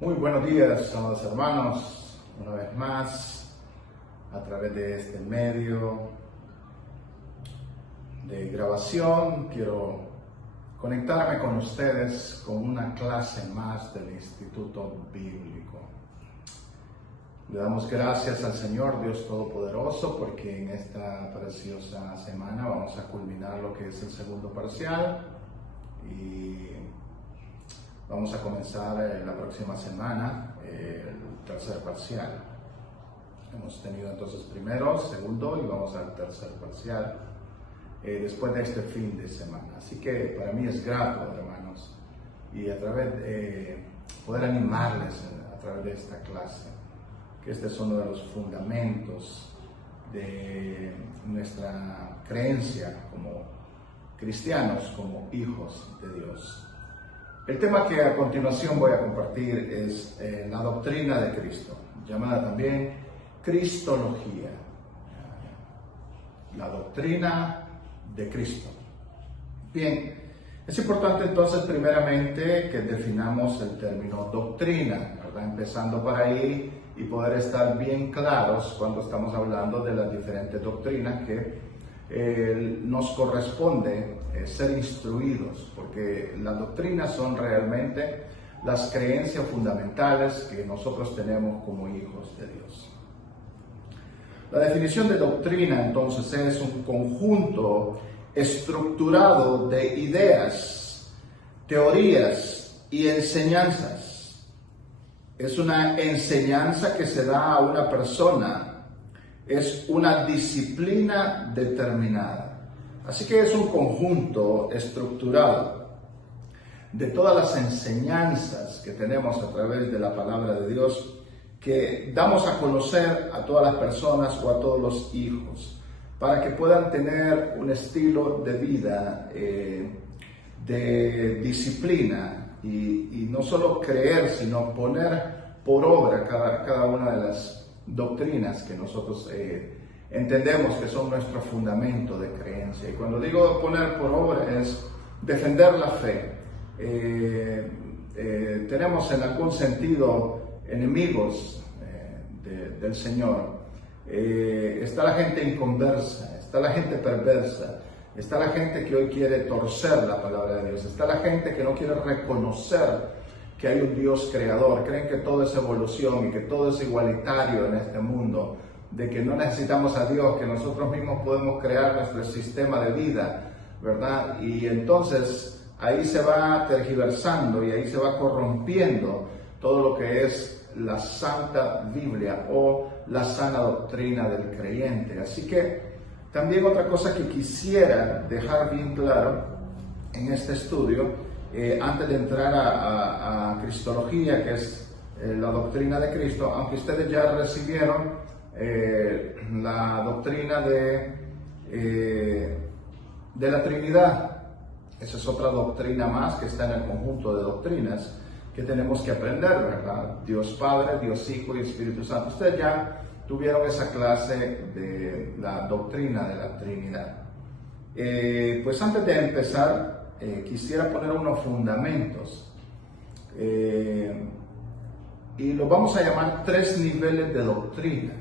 Muy buenos días, amados hermanos, una vez más, a través de este medio de grabación, quiero conectarme con ustedes con una clase más del Instituto Bíblico. Le damos gracias al Señor Dios Todopoderoso porque en esta preciosa semana vamos a culminar lo que es el segundo parcial y vamos a comenzar la próxima semana el tercer parcial. Hemos tenido entonces primero, segundo y vamos al tercer parcial después de este fin de semana. Así que para mí es grato, hermanos, y a través de poder animarles a través de esta clase, que este es uno de los fundamentos de nuestra creencia como cristianos, como hijos de Dios. El tema que a continuación voy a compartir es la doctrina de Cristo, llamada también Cristología. La doctrina de Cristo. Bien, es importante entonces primeramente que definamos el término doctrina, ¿verdad? Empezando por ahí y poder estar bien claros cuando estamos hablando de las diferentes doctrinas que nos corresponde ser instruidos, porque las doctrinas son realmente las creencias fundamentales que nosotros tenemos como hijos de Dios. La definición de doctrina entonces es un conjunto estructurado de ideas, teorías y enseñanzas. Es una enseñanza que se da a una persona. Es una disciplina determinada. Así que es un conjunto estructurado de todas las enseñanzas que tenemos a través de la palabra de Dios que damos a conocer a todas las personas o a todos los hijos para que puedan tener un estilo de vida de disciplina y no solo creer, sino poner por obra cada una de las doctrinas que nosotros entendemos que son nuestro fundamento de creencia. Y cuando digo poner por obra es defender la fe. Tenemos en algún sentido enemigos del Señor. Está la gente inconversa, está la gente perversa, está la gente que hoy quiere torcer la palabra de Dios, está la gente que no quiere reconocer que hay un Dios creador, creen que todo es evolución y que todo es igualitario en este mundo, de que no necesitamos a Dios, que nosotros mismos podemos crear nuestro sistema de vida, ¿verdad? Y entonces ahí se va tergiversando y ahí se va corrompiendo todo lo que es la Santa Biblia o la sana doctrina del creyente. Así que también otra cosa que quisiera dejar bien claro en este estudio, antes de entrar a Cristología, que es la doctrina de Cristo, aunque ustedes ya recibieron la doctrina de la Trinidad. Esa es otra doctrina más que está en el conjunto de doctrinas que tenemos que aprender, ¿verdad? Dios Padre, Dios Hijo y Espíritu Santo. Ustedes ya tuvieron esa clase de la doctrina de la Trinidad. Pues antes de empezar, quisiera poner unos fundamentos y los vamos a llamar 3 niveles de doctrina.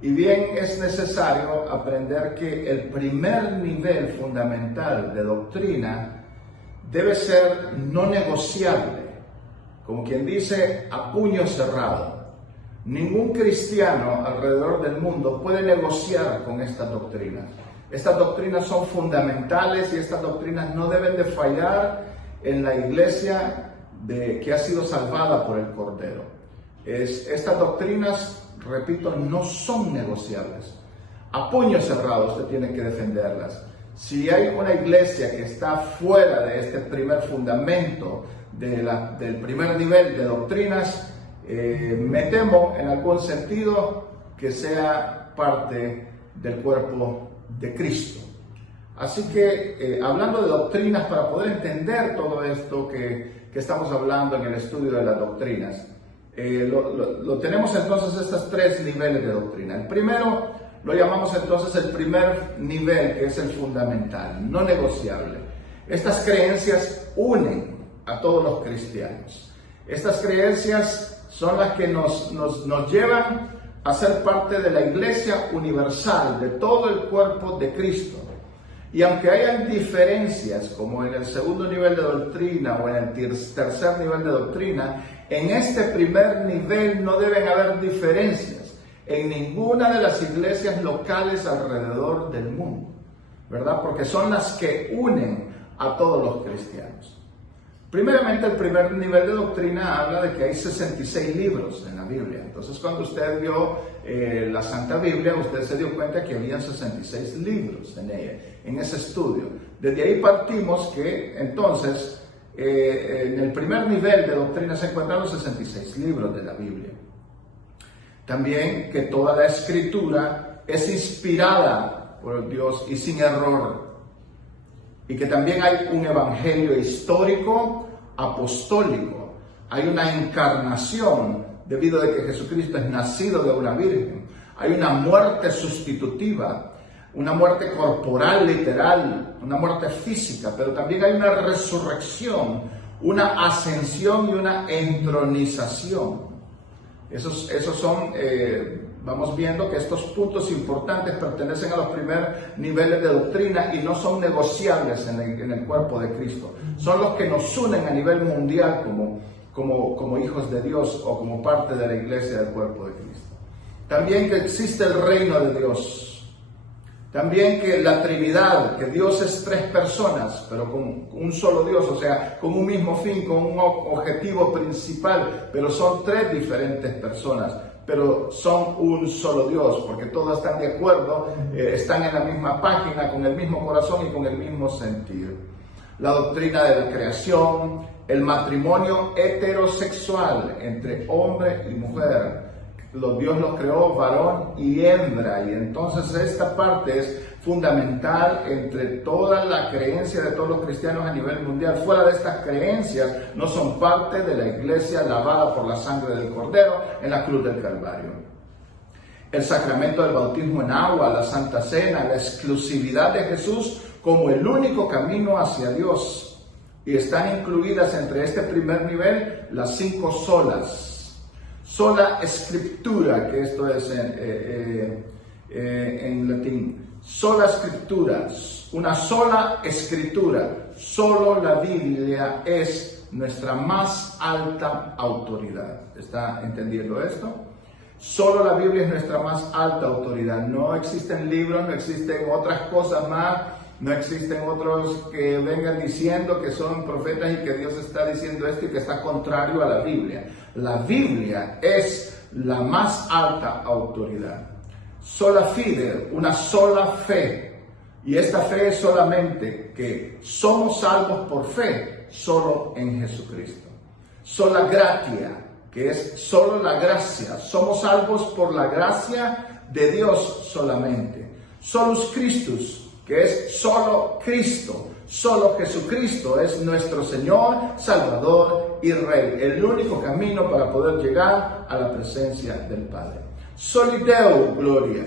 Y bien, es necesario aprender que el primer nivel fundamental de doctrina debe ser no negociable, como quien dice, a puño cerrado. Ningún cristiano alrededor del mundo puede negociar con estas doctrinas. Estas doctrinas son fundamentales y estas doctrinas no deben de fallar en la iglesia que ha sido salvada por el Cordero. Estas doctrinas, repito, no son negociables. A puño cerrado usted tiene que defenderlas. Si hay una iglesia que está fuera de este primer fundamento, del primer nivel de doctrinas, me temo en algún sentido que sea parte del cuerpo de Cristo. Así que hablando de doctrinas, para poder entender todo esto que estamos hablando en el estudio de las doctrinas, lo tenemos entonces estos 3 niveles de doctrina. El primero lo llamamos entonces el primer nivel, que es el fundamental, no negociable. Estas creencias unen a todos los cristianos. Estas creencias son las que nos llevan a ser parte de la Iglesia universal, de todo el cuerpo de Cristo. Y aunque hayan diferencias, como en el segundo nivel de doctrina o en el tercer nivel de doctrina, en este primer nivel no deben haber diferencias en ninguna de las iglesias locales alrededor del mundo, ¿verdad? Porque son las que unen a todos los cristianos. Primeramente, el primer nivel de doctrina habla de que hay 66 libros en la Biblia. Entonces, cuando usted vio la Santa Biblia, usted se dio cuenta que había 66 libros en ella, en ese estudio. Desde ahí partimos que, entonces, en el primer nivel de doctrina se encuentran los 66 libros de la Biblia. También que toda la Escritura es inspirada por Dios y sin error. Y que también hay un evangelio histórico, apostólico. Hay una encarnación debido a que Jesucristo es nacido de una virgen. Hay una muerte sustitutiva, una muerte corporal literal, una muerte física, pero también hay una resurrección, una ascensión y una entronización. Esos son, vamos viendo que estos puntos importantes pertenecen a los primeros niveles de doctrina y no son negociables en el cuerpo de Cristo. Son los que nos unen a nivel mundial como hijos de Dios o como parte de la iglesia del cuerpo de Cristo. También que existe el reino de Dios. También que la Trinidad, que Dios es tres personas, pero con un solo Dios, o sea, con un mismo fin, con un objetivo principal, pero son tres diferentes personas, pero son un solo Dios, porque todos están de acuerdo, están en la misma página, con el mismo corazón y con el mismo sentido. La doctrina de la creación, el matrimonio heterosexual entre hombre y mujer. Dios los creó varón y hembra, y entonces esta parte es fundamental entre toda la creencia de todos los cristianos a nivel mundial. Fuera de estas creencias no son parte de la iglesia lavada por la sangre del Cordero en la cruz del Calvario. El sacramento del bautismo en agua, la Santa Cena, la exclusividad de Jesús como el único camino hacia Dios. Y están incluidas entre este primer nivel las 5 solas. Sola Scriptura, que esto es en latín. Sola Scriptura, una sola escritura. Solo la Biblia es nuestra más alta autoridad. ¿Está entendiendo esto? Solo la Biblia es nuestra más alta autoridad. No existen libros, no existen otras cosas más. No existen otros que vengan diciendo que son profetas y que Dios está diciendo esto y que está contrario a la Biblia. La Biblia es la más alta autoridad. Sola fide, una sola fe. Y esta fe es solamente que somos salvos por fe, solo en Jesucristo. Sola gratia, que es solo la gracia. Somos salvos por la gracia de Dios solamente. Solus Christus, que es solo Cristo, solo Jesucristo es nuestro Señor, Salvador y Rey, el único camino para poder llegar a la presencia del Padre. Soli Deo Gloria,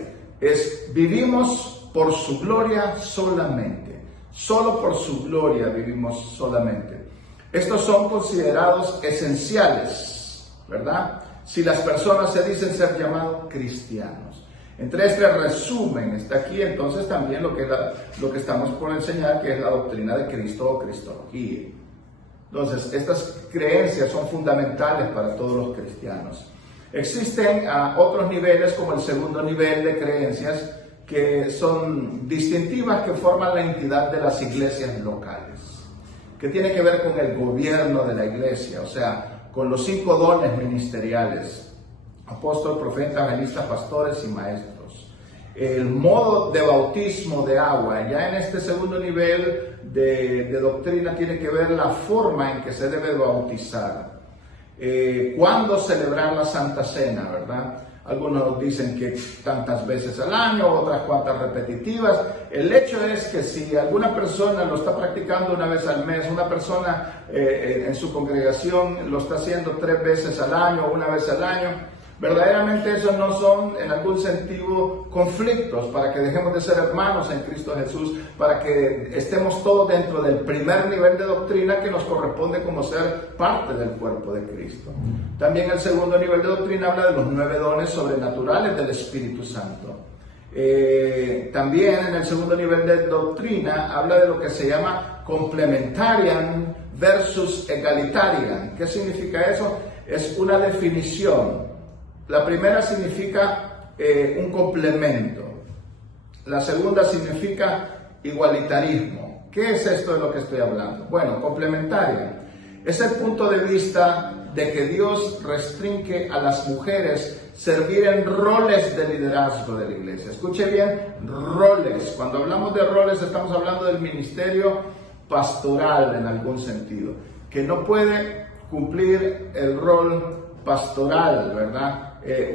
vivimos por su gloria solamente, solo por su gloria vivimos solamente. Estos son considerados esenciales, ¿verdad? Si las personas se dicen ser llamados cristianos. Entre este resumen está aquí entonces también lo que estamos por enseñar, que es la doctrina de Cristo o Cristología. Entonces, estas creencias son fundamentales para todos los cristianos. Existen otros niveles, como el segundo nivel de creencias, que son distintivas, que forman la entidad de las iglesias locales, que tiene que ver con el gobierno de la iglesia, o sea, con los 5 dones ministeriales: apóstol, profeta, evangelista, pastores y maestros. El modo de bautismo de agua, ya en este segundo nivel de doctrina, tiene que ver la forma en que se debe bautizar. ¿Cuándo celebrar la Santa Cena, verdad? Algunos dicen que tantas veces al año, otras cuantas repetitivas. El hecho es que si alguna persona lo está practicando una vez al mes, una persona en su congregación lo está haciendo 3 veces al año, una vez al año, Verdaderamente esos no son en algún sentido conflictos para que dejemos de ser hermanos en Cristo Jesús, para que estemos todos dentro del primer nivel de doctrina que nos corresponde como ser parte del cuerpo de Cristo. También el segundo nivel de doctrina habla de los 9 dones sobrenaturales del Espíritu Santo. También en el segundo nivel de doctrina habla de lo que se llama complementarian versus egalitarian. ¿Qué significa eso? Es una definición. La primera significa un complemento. La segunda significa igualitarismo. ¿Qué es esto de lo que estoy hablando? Bueno, complementaria es el punto de vista de que Dios restringe a las mujeres servir en roles de liderazgo de la iglesia. Escuche bien, roles. Cuando hablamos de roles estamos hablando del ministerio pastoral en algún sentido, que no puede cumplir el rol pastoral, ¿verdad?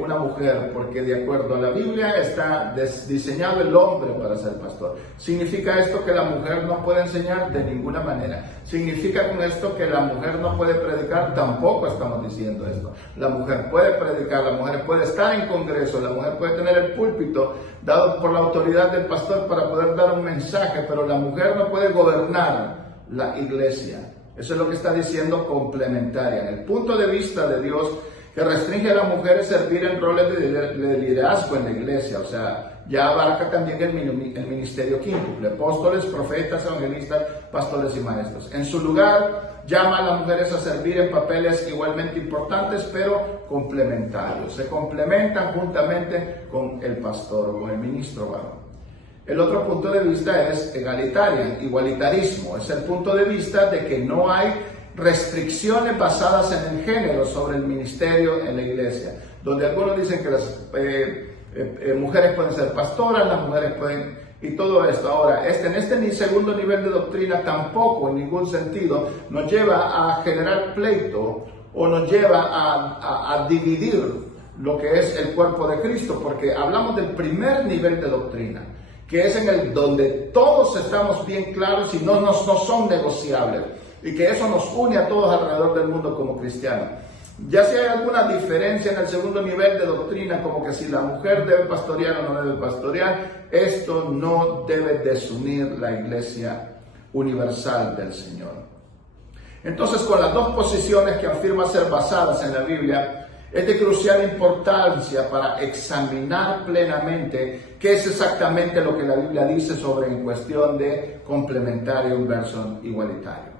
Una mujer, porque de acuerdo a la Biblia está diseñado el hombre para ser pastor. ¿Significa esto que la mujer no puede enseñar? De ninguna manera. ¿Significa con esto que la mujer no puede predicar? Tampoco estamos diciendo esto. La mujer puede predicar, la mujer puede estar en congreso, la mujer puede tener el púlpito dado por la autoridad del pastor para poder dar un mensaje, pero la mujer no puede gobernar la iglesia. Eso es lo que está diciendo complementaria. En el punto de vista de Dios, que restringe a las mujeres servir en roles de liderazgo en la iglesia, o sea, ya abarca también el ministerio quíntuple: apóstoles, profetas, evangelistas, pastores y maestros. En su lugar, llama a las mujeres a servir en papeles igualmente importantes, pero complementarios. Se complementan juntamente con el pastor o con el ministro varón. El otro punto de vista es igualitarismo. Es el punto de vista de que no hay restricciones basadas en el género sobre el ministerio en la iglesia, donde algunos dicen que las mujeres pueden ser pastoras, las mujeres pueden, y todo esto. Ahora, en este segundo nivel de doctrina tampoco en ningún sentido nos lleva a generar pleito o nos lleva a dividir lo que es el cuerpo de Cristo, porque hablamos del primer nivel de doctrina, que es en el donde todos estamos bien claros y no son negociables, y que eso nos une a todos alrededor del mundo como cristianos. Ya si hay alguna diferencia en el segundo nivel de doctrina, como que si la mujer debe pastorear o no debe pastorear, esto no debe desunir la iglesia universal del Señor. Entonces, con las dos posiciones que afirma ser basadas en la Biblia, es de crucial importancia para examinar plenamente qué es exactamente lo que la Biblia dice sobre en cuestión de complementario versus igualitario.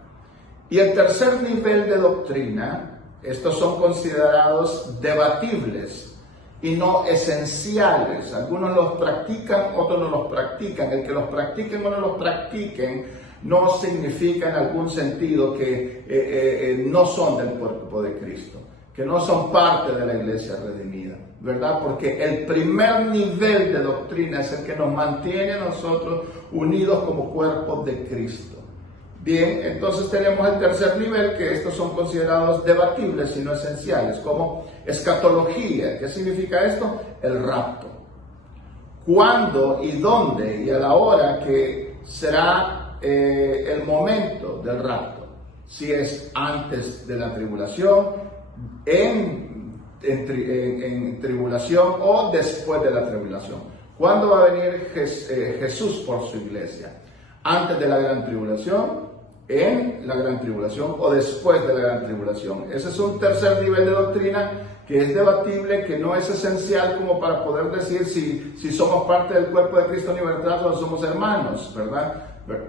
Y el tercer nivel de doctrina, estos son considerados debatibles y no esenciales. Algunos los practican, otros no los practican. El que los practiquen o no los practiquen no significa en algún sentido que no son del cuerpo de Cristo, que no son parte de la iglesia redimida, ¿verdad? Porque el primer nivel de doctrina es el que nos mantiene a nosotros unidos como cuerpo de Cristo. Bien, entonces tenemos el tercer nivel, que estos son considerados debatibles y no esenciales, como escatología. ¿Qué significa esto? El rapto. ¿Cuándo y dónde y a la hora que será el momento del rapto? Si es antes de la tribulación, en tribulación o después de la tribulación. ¿Cuándo va a venir Jesús por su iglesia? ¿Antes de la gran tribulación, en la gran tribulación o después de la gran tribulación? Ese es un tercer nivel de doctrina que es debatible, que no es esencial como para poder decir si somos parte del cuerpo de Cristo universal o somos hermanos, ¿verdad?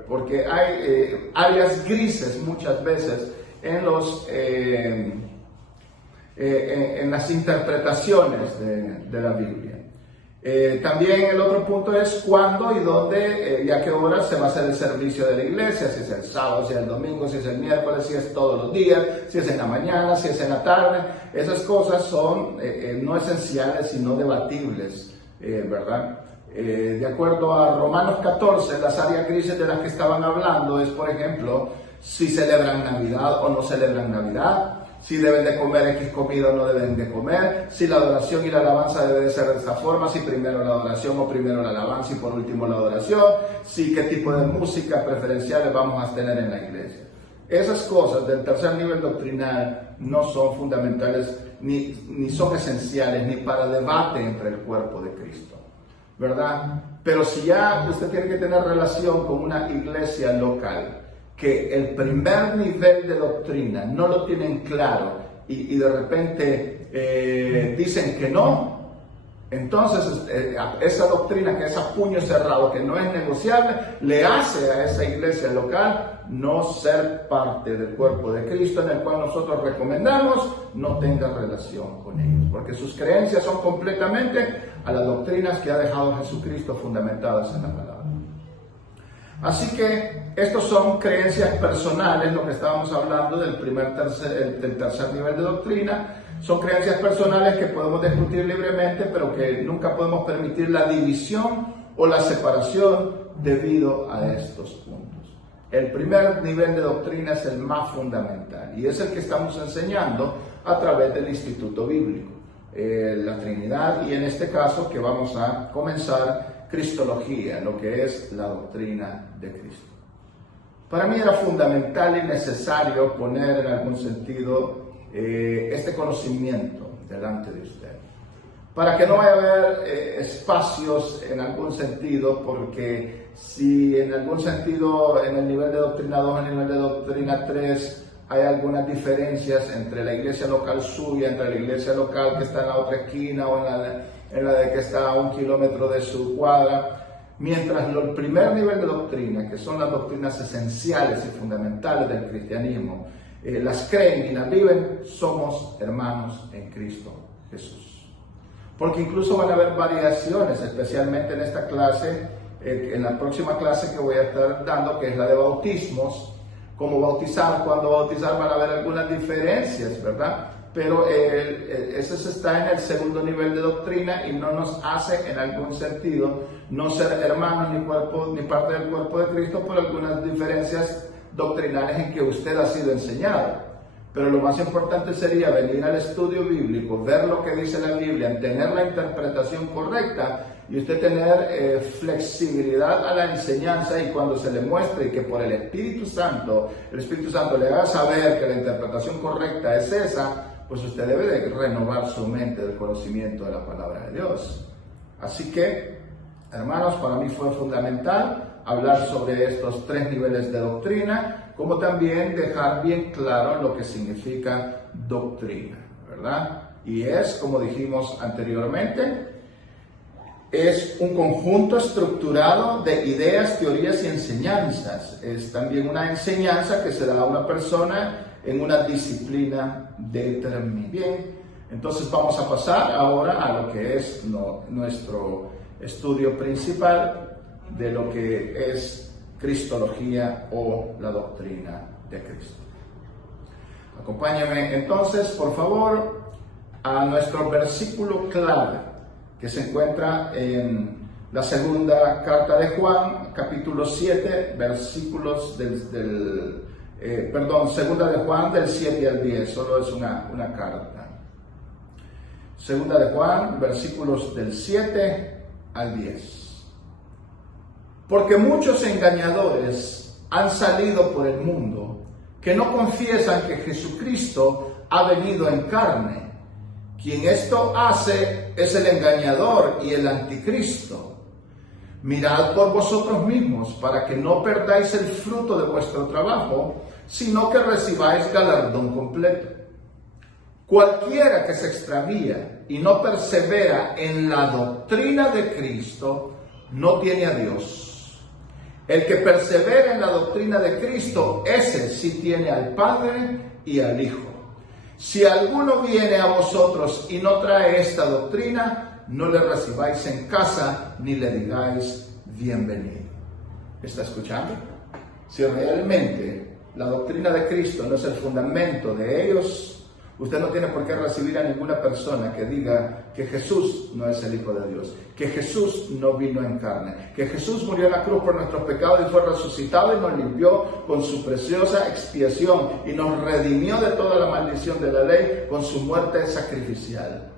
Porque hay áreas grises muchas veces en las interpretaciones de la Biblia. También el otro punto es cuándo y dónde y a qué hora se va a hacer el servicio de la iglesia, si es el sábado, si es el domingo, si es el miércoles, si es todos los días, si es en la mañana, si es en la tarde. Esas cosas son no esenciales sino debatibles, ¿verdad? De acuerdo a Romanos 14, las áreas grises de las que estaban hablando es, por ejemplo, si celebran Navidad o no celebran Navidad, si deben de comer X comida o no deben de comer, si la adoración y la alabanza debe de ser de esta forma, si primero la adoración o primero la alabanza y por último la adoración, si qué tipo de música preferenciales vamos a tener en la iglesia. esas cosas del tercer nivel doctrinal no son fundamentales ni son esenciales ni para debate entre el cuerpo de Cristo, ¿verdad? Pero si ya usted tiene que tener relación con una iglesia local, que el primer nivel de doctrina no lo tienen claro y de repente dicen que no, entonces esa doctrina que es a puño cerrado, que no es negociable, le hace a esa iglesia local no ser parte del cuerpo de Cristo, en el cual nosotros recomendamos no tenga relación con ellos, porque sus creencias son completamente a las doctrinas que ha dejado Jesucristo fundamentadas en la palabra. Así que estos son creencias personales, lo que estábamos hablando del tercer nivel de doctrina. Son creencias personales que podemos discutir libremente, pero que nunca podemos permitir la división o la separación debido a estos puntos. El primer nivel de doctrina es el más fundamental y es el que estamos enseñando a través del Instituto Bíblico, la Trinidad, y en este caso que vamos a comenzar, Cristología, lo que es la doctrina de Cristo. Para mí era fundamental y necesario poner en algún sentido este conocimiento delante de usted, para que no vaya a haber espacios en algún sentido, porque si en algún sentido en el nivel de doctrina 2, en el nivel de doctrina 3 hay algunas diferencias entre la iglesia local suya, entre la iglesia local que está en la otra esquina o en la de que está a 1 kilómetro de su cuadra, mientras el primer nivel de doctrina, que son las doctrinas esenciales y fundamentales del cristianismo, las creen y las viven, somos hermanos en Cristo Jesús. Porque incluso van a haber variaciones, especialmente en esta clase, en la próxima clase que voy a estar dando, que es la de bautismos, cómo bautizar, cuándo bautizar, van a haber algunas diferencias, ¿verdad? Pero ese está en el segundo nivel de doctrina y no nos hace en algún sentido no ser hermanos ni parte del cuerpo de Cristo por algunas diferencias doctrinales en que usted ha sido enseñado. Pero lo más importante sería venir al estudio bíblico, ver lo que dice la Biblia, tener la interpretación correcta y usted tener flexibilidad a la enseñanza, y cuando se le muestre que por el Espíritu Santo le haga saber que la interpretación correcta es esa, pues usted debe de renovar su mente del conocimiento de la palabra de Dios. Así que, hermanos, para mí fue fundamental hablar sobre estos 3 niveles de doctrina, como también dejar bien claro lo que significa doctrina, ¿verdad? Y es, como dijimos anteriormente, es un conjunto estructurado de ideas, teorías y enseñanzas. Es también una enseñanza que se da a una persona en una disciplina determinada. Bien, entonces vamos a pasar ahora a lo que es nuestro estudio principal de lo que es Cristología o la doctrina de Cristo. Acompáñame entonces, por favor, a nuestro versículo clave, que se encuentra en la segunda carta de Juan, capítulo 7, versículos segunda de Juan del 7 al 10, solo es una carta. Segunda de Juan, versículos del 7 al 10. Porque muchos engañadores han salido por el mundo, que no confiesan que Jesucristo ha venido en carne. Quien esto hace es el engañador y el anticristo. Mirad por vosotros mismos, para que no perdáis el fruto de vuestro trabajo, sino que recibáis galardón completo. Cualquiera que se extravía y no persevera en la doctrina de Cristo, no tiene a Dios. El que persevera en la doctrina de Cristo, ese sí tiene al Padre y al Hijo. Si alguno viene a vosotros y no trae esta doctrina, no le recibáis en casa ni le digáis bienvenido. ¿Está escuchando? Si realmente la doctrina de Cristo no es el fundamento de ellos, usted no tiene por qué recibir a ninguna persona que diga que Jesús no es el Hijo de Dios, que Jesús no vino en carne, que Jesús murió en la cruz por nuestros pecados y fue resucitado y nos limpió con su preciosa expiación y nos redimió de toda la maldición de la ley con su muerte sacrificial.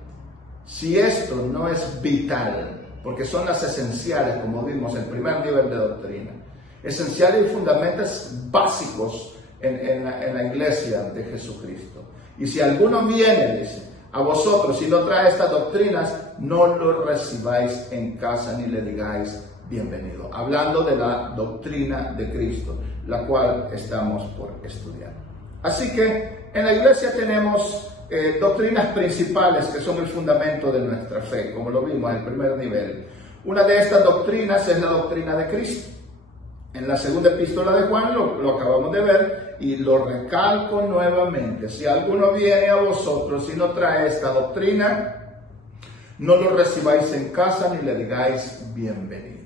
Si esto no es vital, porque son las esenciales, como vimos, el primer nivel de doctrina, esenciales y fundamentos básicos en la iglesia de Jesucristo. Y si alguno viene, dice, a vosotros y no trae estas doctrinas, no lo recibáis en casa ni le digáis bienvenido. Hablando de la doctrina de Cristo, la cual estamos por estudiar. Así que en la iglesia tenemos doctrinas principales que son el fundamento de nuestra fe, como lo vimos en el primer nivel. Una de estas doctrinas es la doctrina de Cristo. En la segunda epístola de Juan lo acabamos de ver y lo recalco nuevamente. Si alguno viene a vosotros y no trae esta doctrina, no lo recibáis en casa ni le digáis bienvenido.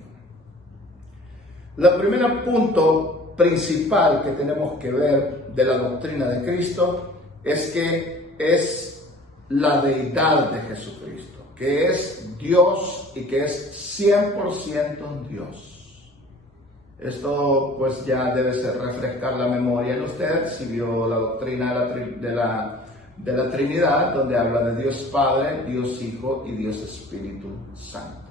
El primer punto principal que tenemos que ver de la doctrina de Cristo es que es la deidad de Jesucristo, que es Dios y que es 100% Dios. Esto pues ya debe ser refrescar la memoria en usted si vio la doctrina de la Trinidad, donde habla de Dios Padre, Dios Hijo y Dios Espíritu Santo.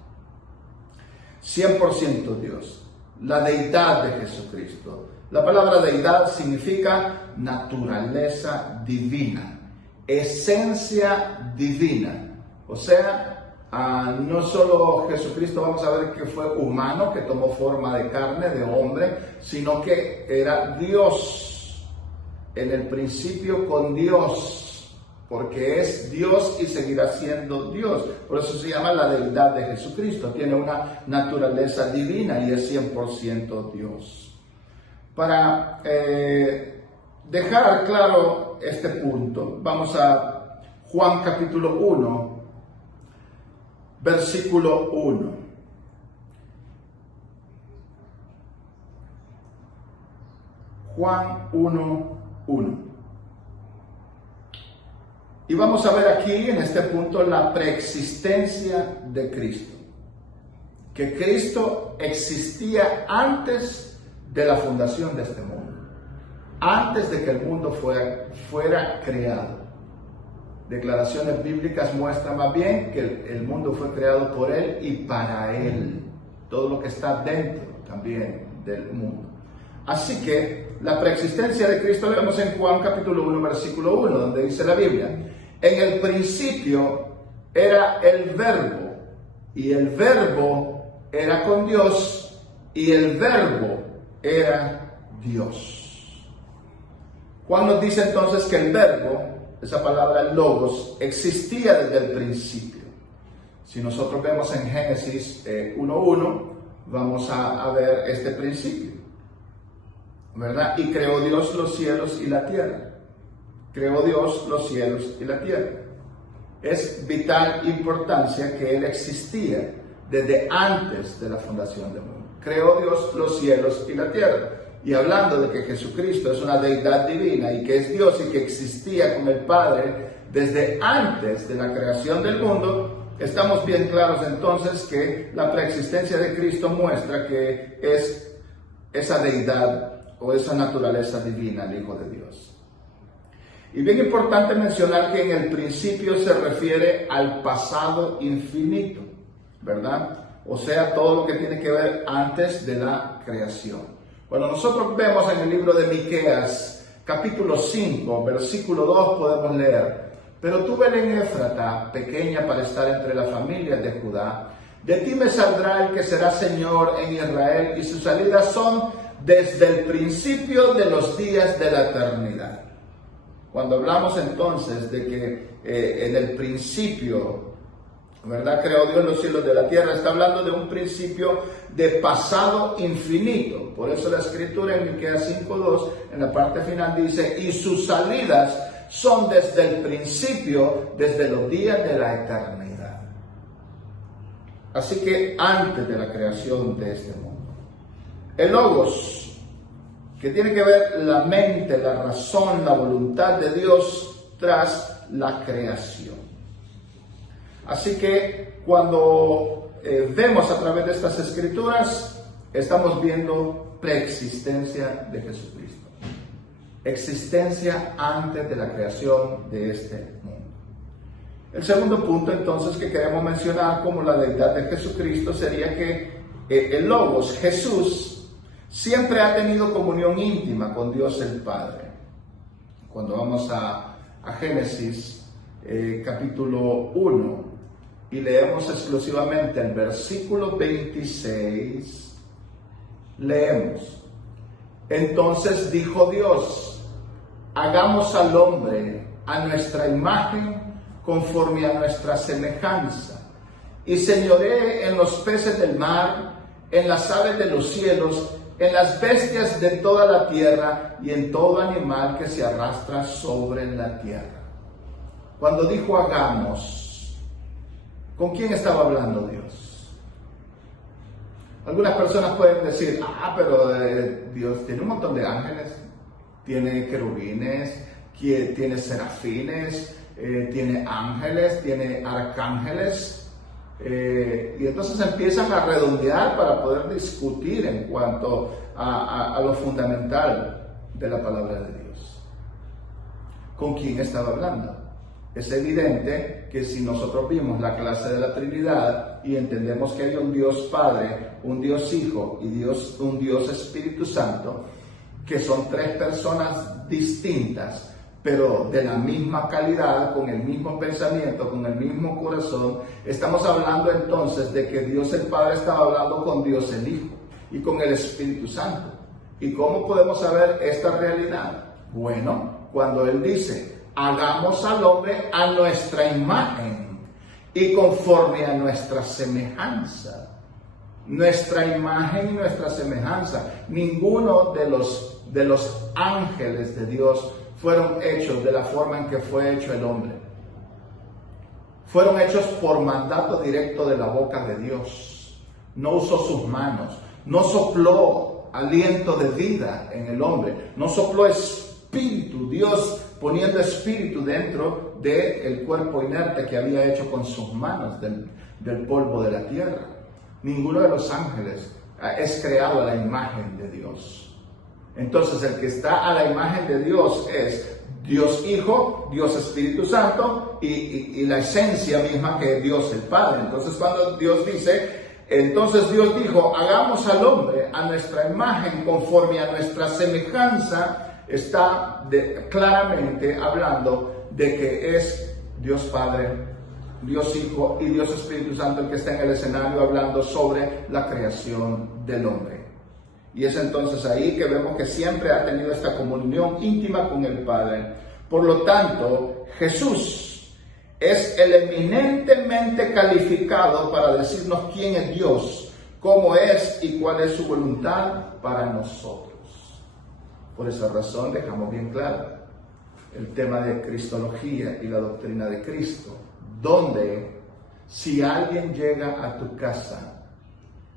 100% Dios, la deidad de Jesucristo. La palabra deidad significa naturaleza divina, esencia divina. O sea, no solo Jesucristo, vamos a ver que fue humano, que tomó forma de carne, de hombre, sino que era Dios, en el principio con Dios, porque es Dios y seguirá siendo Dios. Por eso se llama la deidad de Jesucristo, tiene una naturaleza divina y es 100% Dios. Para dejar claro este punto, vamos a Juan capítulo 1, versículo 1. Juan 1:1. Y vamos a ver aquí en este punto la preexistencia de Cristo. Que Cristo existía antes de la fundación de este mundo. Antes de que el mundo fuera creado. Declaraciones bíblicas muestran más bien que el mundo fue creado por Él y para Él. Todo lo que está dentro también del mundo. Así que la preexistencia de Cristo la vemos en Juan capítulo 1, versículo 1, donde dice la Biblia: en el principio era el Verbo, y el Verbo era con Dios, y el Verbo era Dios. Juan nos dice entonces que el Verbo, esa palabra logos, existía desde el principio. Si nosotros vemos en Génesis 1:1, vamos a ver este principio, ¿verdad? Y creó Dios los cielos y la tierra. Creó Dios los cielos y la tierra. Es vital importancia que Él existía desde antes de la fundación del mundo. Creó Dios los cielos y la tierra. Y hablando de que Jesucristo es una deidad divina y que es Dios y que existía con el Padre desde antes de la creación del mundo, estamos bien claros entonces que la preexistencia de Cristo muestra que es esa deidad o esa naturaleza divina, el Hijo de Dios. Y bien importante mencionar que en el principio se refiere al pasado infinito, ¿verdad? O sea, todo lo que tiene que ver antes de la creación. Cuando nosotros vemos en el libro de Miqueas, capítulo 5, versículo 2, podemos leer: pero tú, Belén Éfrata, pequeña para estar entre las familias de Judá, de ti me saldrá el que será Señor en Israel, y sus salidas son desde el principio de los días de la eternidad. Cuando hablamos entonces de que en el principio, ¿verdad?, creó Dios los cielos de la tierra, está hablando de un principio de pasado infinito. Por eso la escritura en Miqueas 5:2, en la parte final dice: y sus salidas son desde el principio, desde los días de la eternidad. Así que antes de la creación de este mundo. El Logos, que tiene que ver la mente, la razón, la voluntad de Dios tras la creación. Así que cuando vemos a través de estas escrituras, estamos viendo preexistencia de Jesucristo. Existencia antes de la creación de este mundo. El segundo punto entonces que queremos mencionar como la deidad de Jesucristo sería que el Logos, Jesús, Siempre ha tenido comunión íntima con Dios el Padre. Cuando vamos a Génesis capítulo 1 y leemos exclusivamente el versículo 26, leemos: entonces dijo Dios, hagamos al hombre a nuestra imagen, conforme a nuestra semejanza, y señoree en los peces del mar, en las aves de los cielos, en las bestias de toda la tierra y en todo animal que se arrastra sobre la tierra. Cuando dijo hagamos, ¿con quién estaba hablando Dios? Algunas personas pueden decir, pero Dios tiene un montón de ángeles, tiene querubines, tiene serafines, tiene ángeles, tiene arcángeles. Y entonces empiezan a redondear para poder discutir en cuanto a lo fundamental de la palabra de Dios. ¿Con quién estaba hablando? Es evidente que si nosotros vimos la clase de la Trinidad y entendemos que hay un Dios Padre, un Dios Hijo y un Dios Espíritu Santo, que son tres personas distintas, pero de la misma calidad, con el mismo pensamiento, con el mismo corazón, estamos hablando entonces de que Dios el Padre estaba hablando con Dios el Hijo y con el Espíritu Santo. ¿Y cómo podemos saber esta realidad? Bueno, cuando Él dice, hagamos al hombre a nuestra imagen y conforme a nuestra semejanza. Nuestra imagen y nuestra semejanza. Ninguno de los ángeles de Dios fueron hechos de la forma en que fue hecho el hombre. Fueron hechos por mandato directo de la boca de Dios. No usó sus manos, no sopló aliento de vida en el hombre, no sopló espíritu, Dios poniendo espíritu dentro del cuerpo inerte que había hecho con sus manos del polvo de la tierra. Ninguno de los ángeles es creado a la imagen de Dios. Entonces el que está a la imagen de Dios es Dios Hijo, Dios Espíritu Santo y la esencia misma que es Dios el Padre. Entonces cuando Dios dice, entonces Dios dijo, hagamos al hombre a nuestra imagen conforme a nuestra semejanza, está claramente hablando de que es Dios Padre, Dios Hijo y Dios Espíritu Santo el que está en el escenario hablando sobre la creación del hombre. Y es entonces ahí que vemos que siempre ha tenido esta comunión íntima con el Padre. Por lo tanto, Jesús es el eminentemente calificado para decirnos quién es Dios, cómo es y cuál es su voluntad para nosotros. Por esa razón dejamos bien claro el tema de cristología y la doctrina de Cristo, donde si alguien llega a tu casa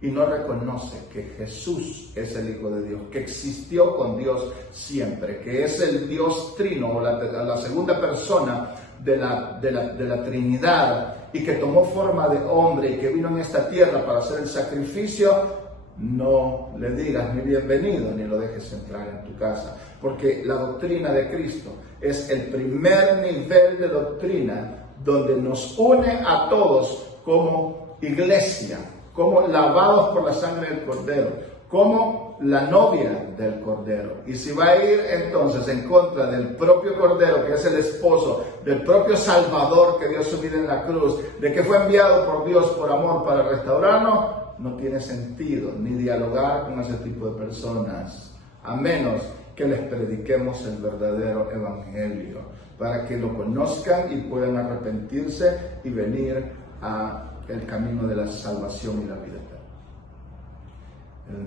y no reconoce que Jesús es el Hijo de Dios, que existió con Dios siempre, que es el Dios Trino, o la segunda persona de la Trinidad, y que tomó forma de hombre y que vino en esta tierra para hacer el sacrificio, no le digas ni bienvenido ni lo dejes entrar en tu casa, porque la doctrina de Cristo es el primer nivel de doctrina donde nos une a todos como iglesia, como lavados por la sangre del Cordero, como la novia del Cordero. Y si va a ir entonces en contra del propio Cordero, que es el esposo, del propio Salvador que dio su vida en la cruz, de que fue enviado por Dios por amor para restaurarnos, no tiene sentido ni dialogar con ese tipo de personas, a menos que les prediquemos el verdadero evangelio, para que lo conozcan y puedan arrepentirse y venir a el camino de la salvación y la vida eterna.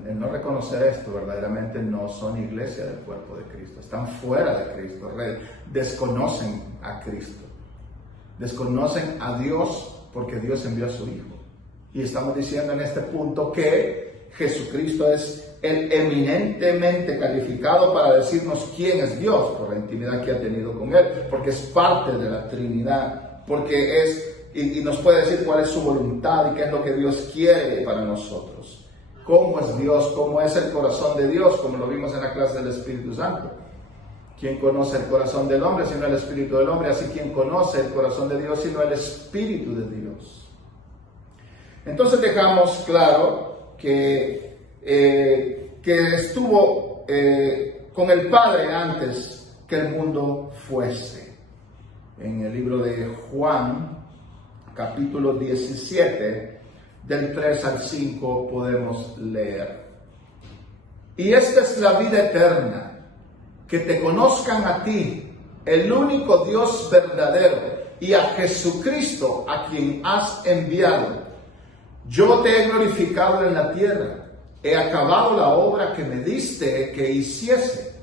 El no reconocer esto verdaderamente no son iglesia del cuerpo de Cristo, están fuera de Cristo, desconocen a Cristo, desconocen a Dios porque Dios envió a su Hijo. Y estamos diciendo en este punto que Jesucristo es el eminentemente calificado para decirnos quién es Dios por la intimidad que ha tenido con Él, porque es parte de la Trinidad, porque es y nos puede decir cuál es su voluntad y qué es lo que Dios quiere para nosotros. Cómo es Dios, cómo es el corazón de Dios, como lo vimos en la clase del Espíritu Santo. ¿Quién conoce el corazón del hombre sino el Espíritu del hombre? Así, ¿quién conoce el corazón de Dios sino el Espíritu de Dios? Entonces dejamos claro que que estuvo con el Padre antes que el mundo fuese. En el libro de Juan, capítulo 17, del 3 al 5 podemos leer. Y esta es la vida eterna, que te conozcan a ti, el único Dios verdadero, y a Jesucristo, a quien has enviado. Yo te he glorificado en la tierra, he acabado la obra que me diste que hiciese.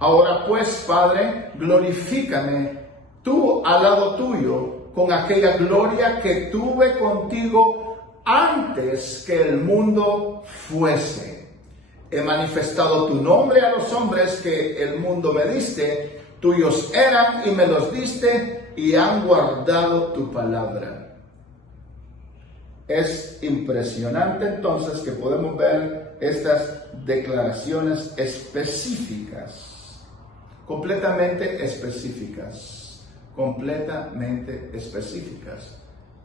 Ahora pues, Padre, glorifícame tú al lado tuyo con aquella gloria que tuve contigo antes que el mundo fuese. He manifestado tu nombre a los hombres que el mundo me diste, tuyos eran y me los diste y han guardado tu palabra. Es impresionante entonces que podemos ver estas declaraciones específicas, completamente específicas.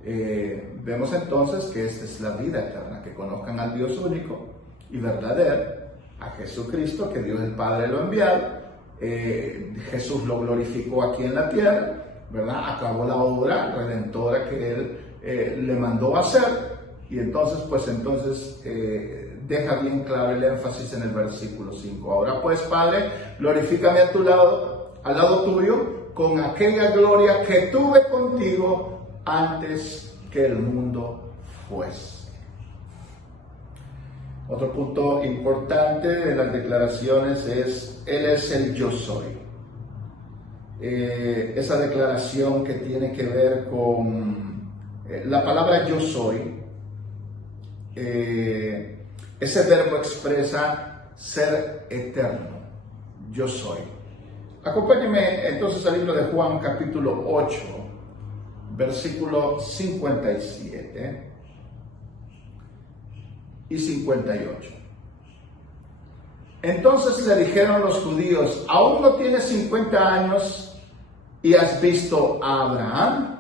Vemos entonces que esta es la vida eterna, que conozcan al Dios único y verdadero, a Jesucristo, que Dios el Padre lo ha enviado. Jesús lo glorificó aquí en la tierra, ¿verdad? Acabó la obra redentora que Él le mandó a hacer, y entonces deja bien claro el énfasis en el versículo 5. Ahora pues, Padre, glorifícame a tu lado, al lado tuyo, con aquella gloria que tuve contigo antes que el mundo fuese. Otro punto importante de las declaraciones es, Él es el yo soy. Esa declaración que tiene que ver con la palabra yo soy, ese verbo expresa ser eterno, yo soy. Acompáñenme entonces al libro de Juan capítulo 8, versículo 57 y 58. Entonces le dijeron los judíos, ¿aún no tienes 50 años y has visto a Abraham?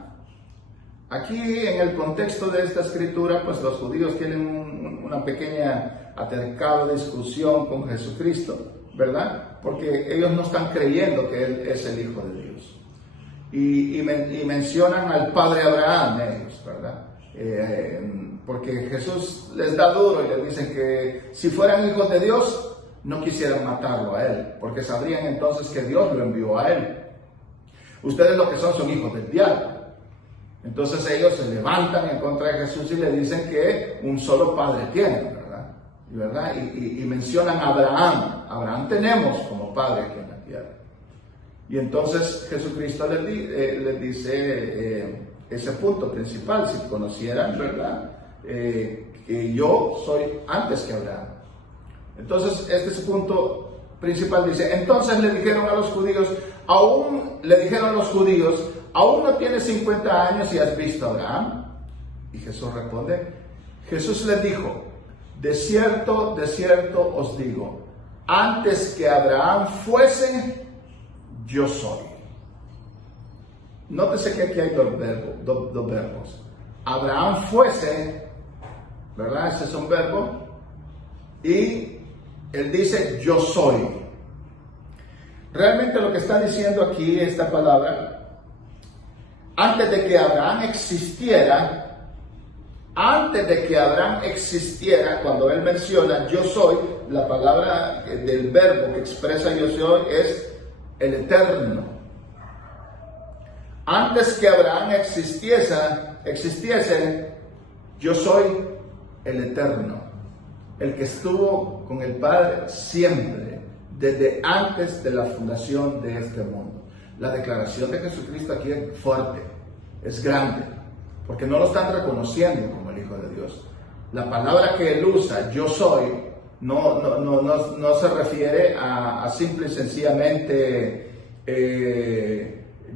Aquí en el contexto de esta escritura, pues los judíos tienen una pequeña altercado, discusión con Jesucristo, ¿verdad? Porque ellos no están creyendo que Él es el Hijo de Dios. Y mencionan al padre Abraham ellos, ¿verdad? Porque Jesús les da duro y les dicen que si fueran hijos de Dios, no quisieran matarlo a Él, porque sabrían entonces que Dios lo envió a Él. Ustedes lo que son hijos del diablo. Entonces ellos se levantan en contra de Jesús y le dicen que un solo padre tiene, ¿verdad? Y mencionan a Abraham. Abraham tenemos como padre aquí en la tierra. Y entonces Jesucristo les dice ese punto principal, si conocieran, ¿verdad? Que yo soy antes que Abraham. Entonces este es el punto principal, dice, entonces le dijeron los judíos, ¿aún no tienes 50 años y has visto a Abraham? Y Jesús responde, Jesús les dijo, de cierto os digo, antes que Abraham fuese, yo soy. Nótese que aquí hay dos verbos. Abraham fuese, ¿verdad? Ese es un verbo. Y él dice, yo soy. Realmente lo que está diciendo aquí esta palabra, antes de que Abraham existiera, cuando él menciona yo soy, la palabra del verbo que expresa yo soy es el eterno. Antes que Abraham existiese, yo soy el eterno, el que estuvo con el Padre siempre, desde antes de la fundación de este mundo. La declaración de Jesucristo aquí es fuerte, es grande, porque no lo están reconociendo como el Hijo de Dios. La palabra que él usa, yo soy, no se refiere a simple y sencillamente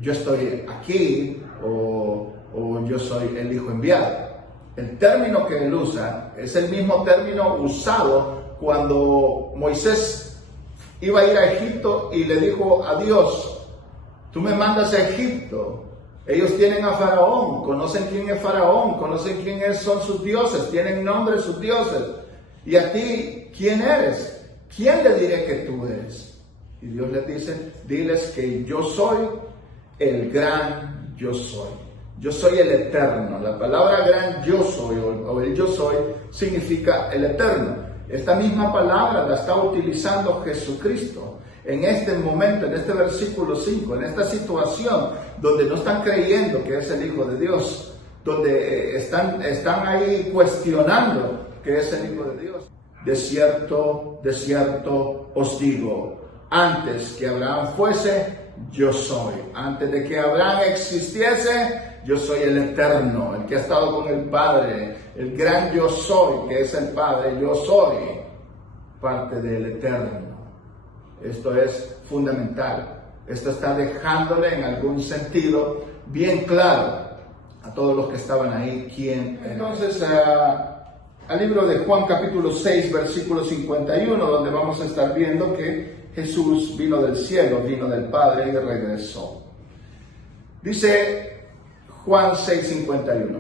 yo estoy aquí o yo soy el Hijo enviado. El término que él usa es el mismo término usado cuando Moisés iba a ir a Egipto y le dijo a Dios, tú me mandas a Egipto. Ellos tienen a Faraón, conocen quién es Faraón, conocen quiénes son sus dioses, tienen nombre sus dioses. ¿Y a ti quién eres? ¿Quién le diré que tú eres? Y Dios les dice, diles que yo soy el gran yo soy. Yo soy el eterno. La palabra gran yo soy o el yo soy significa el eterno. Esta misma palabra la está utilizando Jesucristo en este momento, en este versículo 5, en esta situación donde no están creyendo que es el Hijo de Dios, donde están ahí cuestionando que es el Hijo de Dios. De cierto os digo, antes que Abraham fuese, yo soy. Antes de que Abraham existiese, yo soy el eterno, el que ha estado con el Padre, el gran yo soy, que es el Padre. Yo soy parte del eterno. Esto es fundamental. Esto está dejándole en algún sentido bien claro a todos los que estaban ahí quién era. Entonces, al libro de Juan capítulo 6, versículo 51, donde vamos a estar viendo que Jesús vino del cielo, vino del Padre y regresó. Dice Juan 6:51,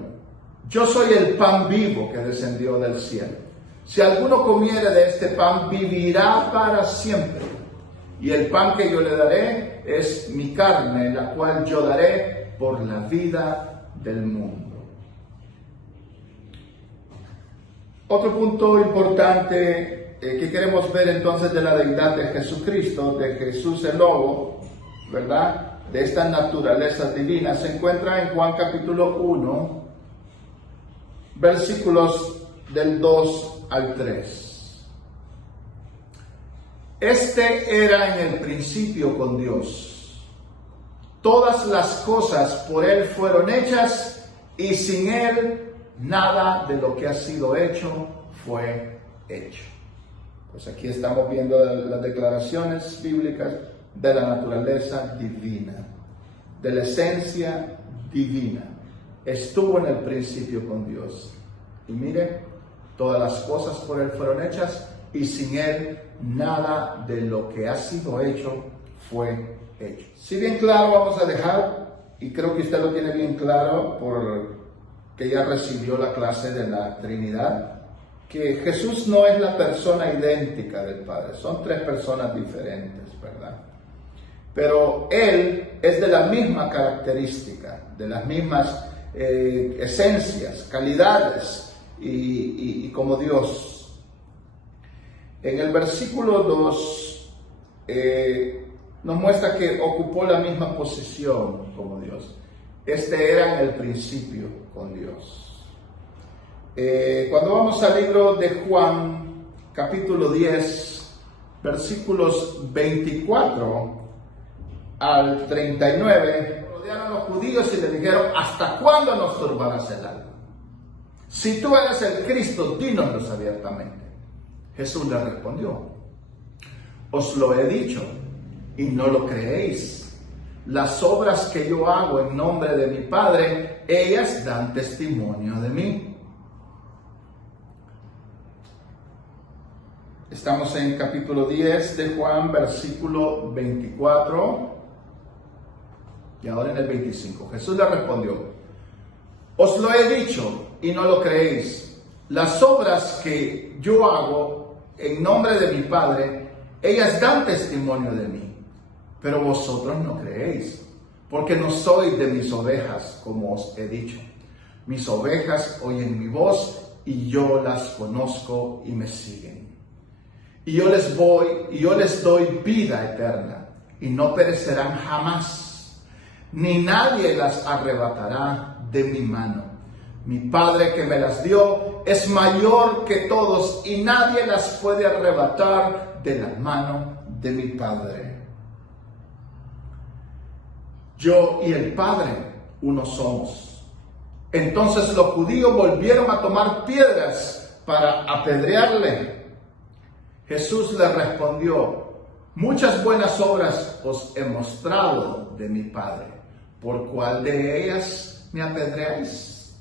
yo soy el pan vivo que descendió del cielo. Si alguno comiere de este pan, vivirá para siempre. Y el pan que yo le daré es mi carne, la cual yo daré por la vida del mundo. Otro punto importante que queremos ver entonces de la deidad de Jesucristo, de Jesús el Logo, ¿verdad? De esta naturaleza divina, se encuentra en Juan capítulo 1, versículos del 2 al 3. Este era en el principio con Dios. Todas las cosas por Él fueron hechas y sin Él nada de lo que ha sido hecho fue hecho. Pues aquí estamos viendo las declaraciones bíblicas de la naturaleza divina, de la esencia divina. Estuvo en el principio con Dios. Y mire, todas las cosas por Él fueron hechas y sin Él nada de lo que ha sido hecho fue hecho. Si bien claro vamos a dejar, y creo que usted lo tiene bien claro porque ya recibió la clase de la Trinidad, que Jesús no es la persona idéntica del Padre, son tres personas diferentes, ¿verdad? Pero Él es de la misma característica, de las mismas esencias, calidades y como Dios. En el versículo 2 nos muestra que ocupó la misma posición como Dios. Este era en el principio con Dios. Cuando vamos al libro de Juan, capítulo 10, versículos 24 al 39, rodearon los judíos y le dijeron, ¿hasta cuándo nos turbarás el alma? Si tú eres el Cristo, dínoslo abiertamente. Jesús le respondió, os lo he dicho y no lo creéis. Las obras que yo hago en nombre de mi Padre, ellas dan testimonio de mí. Estamos en capítulo 10 de Juan, versículo 24 y ahora en el 25. Jesús le respondió, os lo he dicho y no lo creéis. Las obras que yo hago en nombre de mi Padre, ellas dan testimonio de mí, pero vosotros no creéis, porque no sois de mis ovejas, como os he dicho. Mis ovejas oyen mi voz y yo las conozco y me siguen. Y yo les doy vida eterna y no perecerán jamás, ni nadie las arrebatará de mi mano. Mi Padre que me las dio es mayor que todos y nadie las puede arrebatar de la mano de mi Padre. Yo y el Padre uno somos. Entonces los judíos volvieron a tomar piedras para apedrearle. Jesús le respondió, muchas buenas obras os he mostrado de mi Padre. ¿Por cuál de ellas me apedreáis?